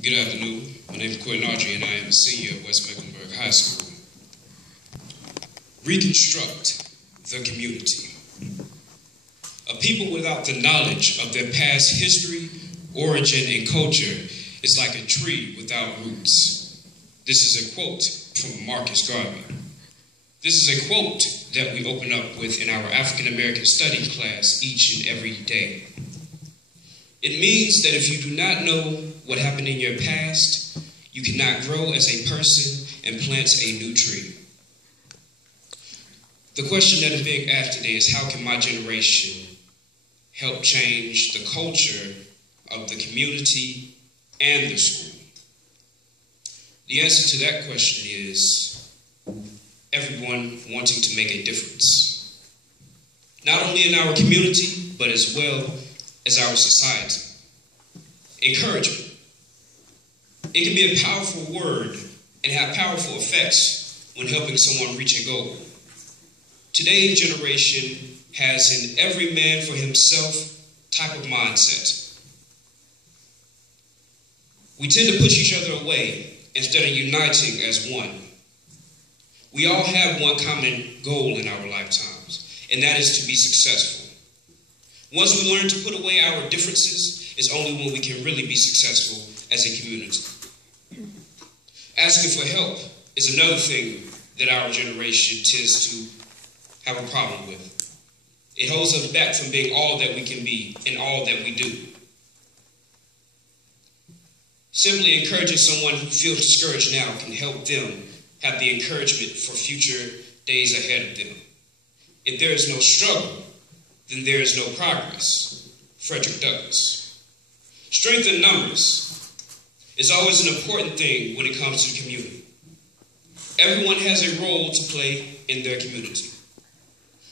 Good afternoon. My name is Quentin Audrey, and I am a senior at West Mecklenburg High School. Reconstruct the community. A people without the knowledge of their past history, origin, and culture is like a tree without roots. This is a quote from Marcus Garvey. This is a quote that we open up with in our African American Studies class each and every day. It means that if you do not know what happened in your past, you cannot grow as a person and plant a new tree. The question that is being asked today is, how can my generation help change the culture of the community and the school? The answer to that question is everyone wanting to make a difference. Not only in our community, but as well as our society. Encouragement. It can be a powerful word and have powerful effects when helping someone reach a goal. Today's generation has an every man for himself type of mindset. We tend to push each other away instead of uniting as one. We all have one common goal in our lifetimes, and that is to be successful. Once we learn to put away our differences, it's only when we can really be successful as a community. Asking for help is another thing that our generation tends to have a problem with. It holds us back from being all that we can be in all that we do. Simply encouraging someone who feels discouraged now can help them have the encouragement for future days ahead of them. If there is no struggle, then there is no progress. Frederick Douglass. Strength in numbers is always an important thing when it comes to the community. Everyone has a role to play in their community.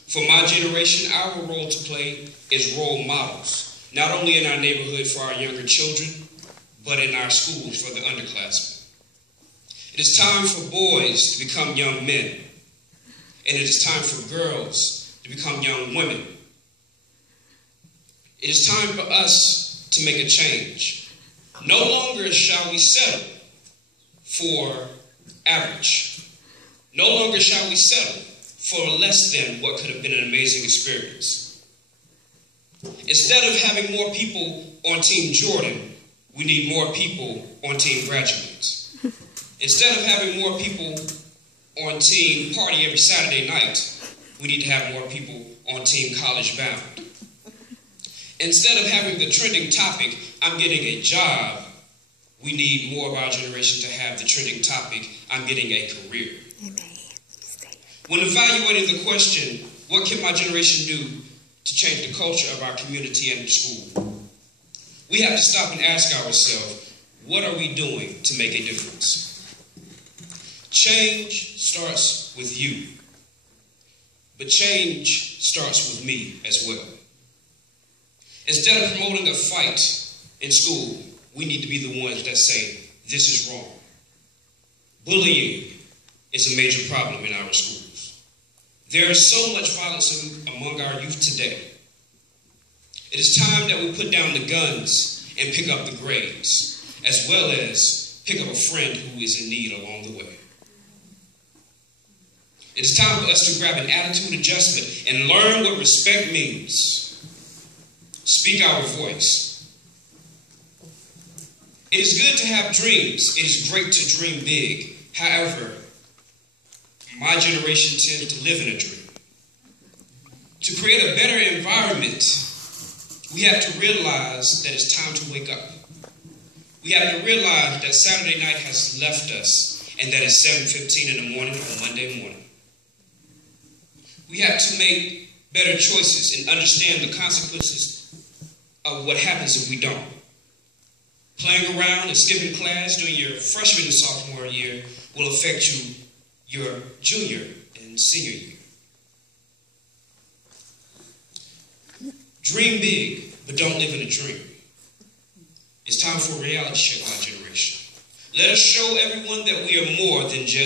For my generation, our role to play is role models, not only in our neighborhood for our younger children, but in our schools for the underclassmen. It is time for boys to become young men, and it is time for girls to become young women. It is time for us to make a change. No longer shall we settle for average. No longer shall we settle for less than what could have been an amazing experience. Instead of having more people on Team Jordan, we need more people on Team Graduates. Instead of having more people on Team Party every Saturday night, we need to have more people on Team College Bound. Instead of having the trending topic, I'm getting a job, we need more of our generation to have the trending topic, I'm getting a career. When evaluating the question, what can my generation do to change the culture of our community and the school? We have to stop and ask ourselves, what are we doing to make a difference? Change starts with you, but change starts with me as well. Instead of promoting a fight in school, we need to be the ones that say, this is wrong. Bullying is a major problem in our schools. There is so much violence among our youth today. It is time that we put down the guns and pick up the grades, as well as pick up a friend who is in need along the way. It is time for us to grab an attitude adjustment and learn what respect means. Speak our voice. It is good to have dreams. It is great to dream big. However, my generation tends to live in a dream. To create a better environment, we have to realize that it's time to wake up. We have to realize that Saturday night has left us and that it's 7:15 in the morning on Monday morning. We have to make better choices and understand the consequences of what happens if we don't. Playing around and skipping class during your freshman and sophomore year will affect you your junior and senior year. Dream big, but don't live in a dream. It's time for a reality check, my generation. Let us show everyone that we are more than just